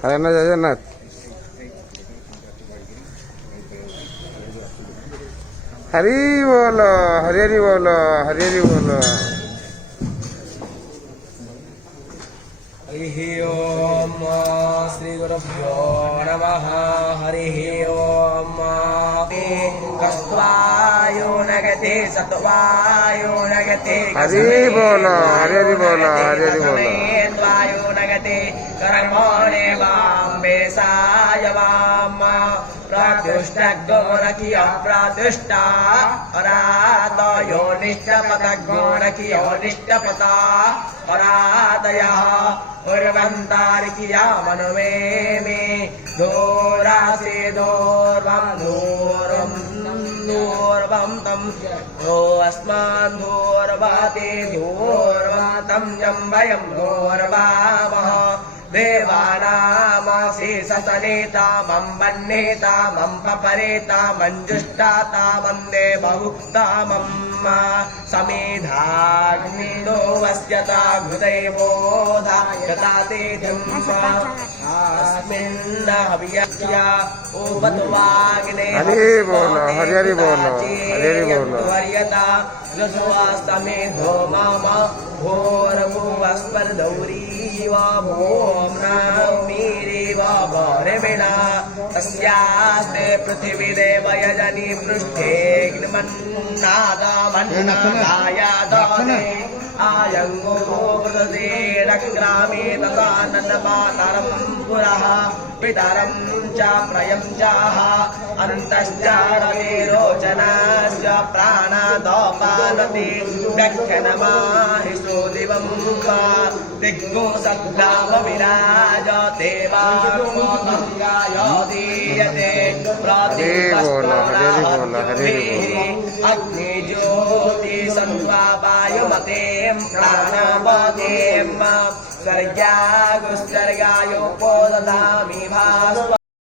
जगन्नाथ जगन्नाथ हरि बोलो हरि हरि बोलो हरि हरि बोलो। हरिः ओम श्री गुरुभ्यो नमः। हरिः ओम कस्त्वायो नगते सत्वायो नगते हरि बोलो हरि हरि बोलो हरि हरि बोलो। त्वायो नगते कर्मणे वाम बेसाय वाम प्रदुष्ट गोरखिय प्रदुष्टा अरात योनिष्ट पद गोरखियो निष्ट पता अरादयः उर्वन्तारिकिया मनवे मे दोरा से दोर्वं दोरं दोर्वं तम ओ अस्मान् दोर्वाते दोर्वातं जम्बयं दोर्वामः देवानामासि ससनेता मं वन्नेता मं पपरेता मंजुष्टाता वन्दे बहुतामम् समेधाग्निनो वस्यता घृतैवोधा यथा ते अस्मिन् हव्यस्य ओवत्वाग्ने हरि बोलो हरि हरि बोलो हरि हरि बोलो। वर्यता रसवास्तमेधो मम भोरभुवस्पर्धौरीव भोम नामीरेव गौरविणा तस्यास्ते पृथिवी देव यजनी पृष्ठे ग्निमन्नादमन्नगायादने आयङ्गो वृदेरग्रामे तथा नन्दमातरं पुरः पितरं च प्रयं चाह अन्तश्चारवे रोचनस्य प्राणादपानते व्याख्यानमाहिषो दिवं वा दिग्गो सद्धाम विराजते वा दीयते अग्नि ज्योति सन्त्वा वायुमतें प्राणवतें स्वर्गागुस्वर्गायोपो ददामि भास्व